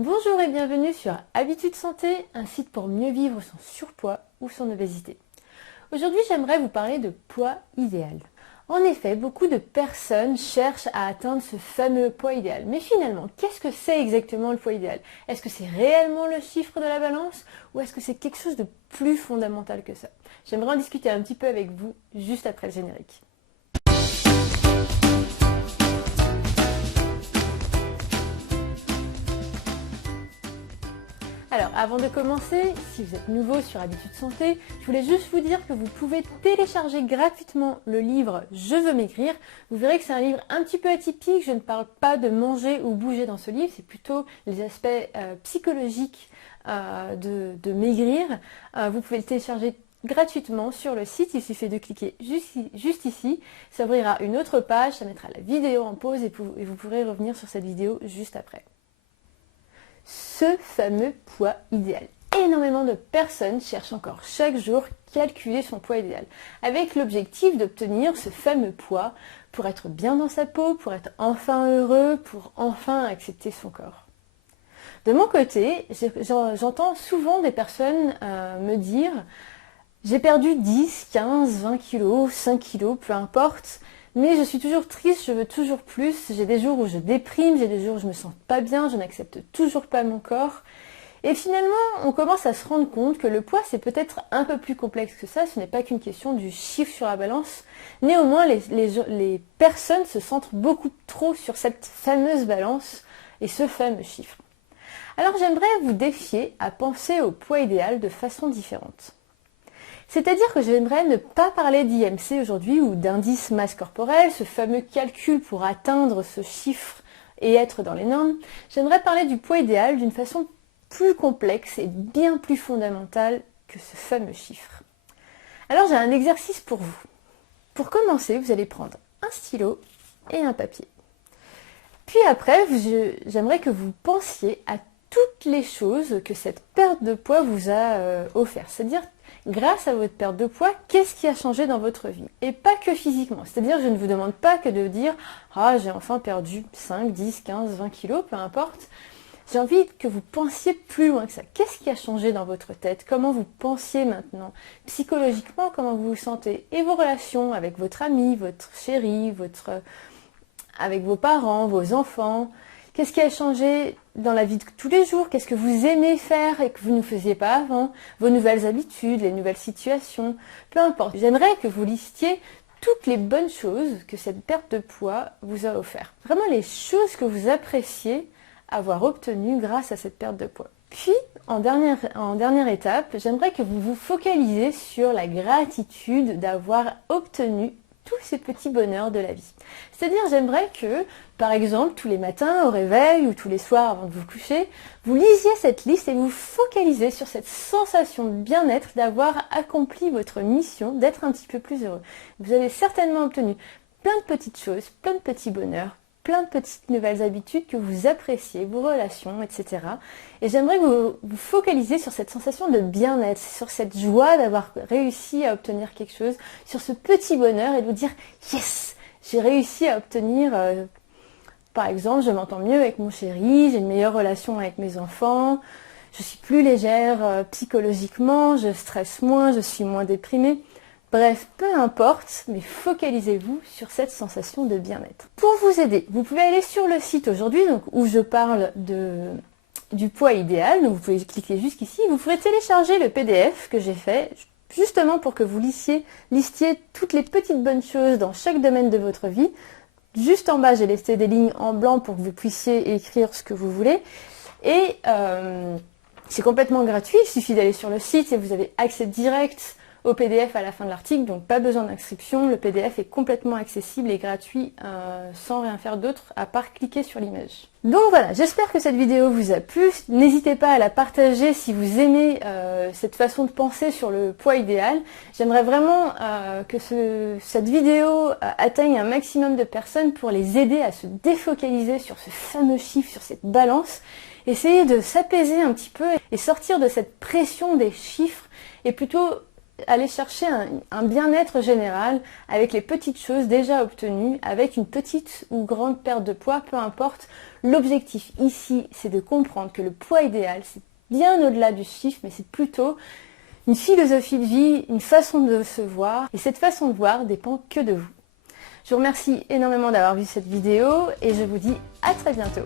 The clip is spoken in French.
Bonjour et bienvenue sur Habitudes Santé, un site pour mieux vivre son surpoids ou son obésité. Aujourd'hui, j'aimerais vous parler de poids idéal. En effet, beaucoup de personnes cherchent à atteindre ce fameux poids idéal. Mais finalement, qu'est-ce que c'est exactement le poids idéal? Est-ce que c'est réellement le chiffre de la balance ou est-ce que c'est quelque chose de plus fondamental que ça? J'aimerais en discuter un petit peu avec vous juste après le générique. Alors, avant de commencer, si vous êtes nouveau sur Habitudes Santé, je voulais juste vous dire que vous pouvez télécharger gratuitement le livre Je veux maigrir. Vous verrez que c'est un livre un petit peu atypique, je ne parle pas de manger ou bouger dans ce livre, c'est plutôt les aspects psychologiques de maigrir. Vous pouvez le télécharger gratuitement sur le site, il suffit de cliquer juste ici, ça ouvrira une autre page, ça mettra la vidéo en pause et vous pourrez revenir sur cette vidéo juste après. Ce fameux poids idéal. Énormément de personnes cherchent encore chaque jour calculer son poids idéal, avec l'objectif d'obtenir ce fameux poids pour être bien dans sa peau, pour être enfin heureux, pour enfin accepter son corps. De mon côté, j'entends souvent des personnes me dire « J'ai perdu 10, 15, 20 kilos, 5 kilos, peu importe ». Mais je suis toujours triste, je veux toujours plus, j'ai des jours où je déprime, j'ai des jours où je me sens pas bien, je n'accepte toujours pas mon corps. Et finalement, on commence à se rendre compte que le poids, c'est peut-être un peu plus complexe que ça, ce n'est pas qu'une question du chiffre sur la balance. Néanmoins, les personnes se centrent beaucoup trop sur cette fameuse balance et ce fameux chiffre. Alors j'aimerais vous défier à penser au poids idéal de façon différente. C'est-à-dire que j'aimerais ne pas parler d'IMC aujourd'hui ou d'indice masse corporelle, ce fameux calcul pour atteindre ce chiffre et être dans les normes. J'aimerais parler du poids idéal d'une façon plus complexe et bien plus fondamentale que ce fameux chiffre. Alors j'ai un exercice pour vous. Pour commencer, vous allez prendre un stylo et un papier. Puis après, j'aimerais que vous pensiez à toutes les choses que cette perte de poids vous a offert. C'est-à-dire, grâce à votre perte de poids, qu'est-ce qui a changé dans votre vie? Et pas que physiquement. C'est-à-dire, je ne vous demande pas que de dire « Ah, j'ai enfin perdu 5, 10, 15, 20 kilos, peu importe ». J'ai envie que vous pensiez plus loin que ça. Qu'est-ce qui a changé dans votre tête? Comment vous pensiez maintenant? Psychologiquement, comment vous vous sentez? Et vos relations avec votre ami, votre chéri, avec vos parents, vos enfants? Qu'est-ce qui a changé dans la vie de tous les jours? Qu'est-ce que vous aimez faire et que vous ne faisiez pas avant? Vos nouvelles habitudes, les nouvelles situations, peu importe. J'aimerais que vous listiez toutes les bonnes choses que cette perte de poids vous a offert. Vraiment les choses que vous appréciez avoir obtenues grâce à cette perte de poids. Puis, en dernière étape, j'aimerais que vous vous focalisiez sur la gratitude d'avoir obtenu tous ces petits bonheurs de la vie. C'est-à-dire, j'aimerais que, par exemple, tous les matins au réveil ou tous les soirs avant de vous coucher, vous lisiez cette liste et vous focalisez sur cette sensation de bien-être, d'avoir accompli votre mission, d'être un petit peu plus heureux. Vous avez certainement obtenu plein de petites choses, plein de petits bonheurs, plein de petites nouvelles habitudes que vous appréciez, vos relations, etc. Et j'aimerais que vous focalisiez sur cette sensation de bien-être, sur cette joie d'avoir réussi à obtenir quelque chose, sur ce petit bonheur et de vous dire « Yes, j'ai réussi à obtenir, par exemple, je m'entends mieux avec mon chéri, j'ai une meilleure relation avec mes enfants, je suis plus légère psychologiquement, je stresse moins, je suis moins déprimée. » Bref, peu importe, mais focalisez-vous sur cette sensation de bien-être. Pour vous aider, vous pouvez aller sur le site aujourd'hui où je parle du poids idéal. Donc vous pouvez cliquer jusqu'ici. Vous pourrez télécharger le PDF que j'ai fait justement pour que vous listiez toutes les petites bonnes choses dans chaque domaine de votre vie. Juste en bas, j'ai laissé des lignes en blanc pour que vous puissiez écrire ce que vous voulez. Et c'est complètement gratuit. Il suffit d'aller sur le site et vous avez accès direct au PDF à la fin de l'article, donc pas besoin d'inscription. Le PDF est complètement accessible et gratuit sans rien faire d'autre à part cliquer sur l'image. Donc voilà, j'espère que cette vidéo vous a plu. N'hésitez pas à la partager si vous aimez cette façon de penser sur le poids idéal. J'aimerais vraiment que cette vidéo atteigne un maximum de personnes pour les aider à se défocaliser sur ce fameux chiffre, sur cette balance. Essayez de s'apaiser un petit peu et sortir de cette pression des chiffres et plutôt aller chercher un bien-être général avec les petites choses déjà obtenues, avec une petite ou grande perte de poids, peu importe. L'objectif ici, c'est de comprendre que le poids idéal, c'est bien au-delà du chiffre, mais c'est plutôt une philosophie de vie, une façon de se voir, et cette façon de voir dépend que de vous. Je vous remercie énormément d'avoir vu cette vidéo et je vous dis à très bientôt.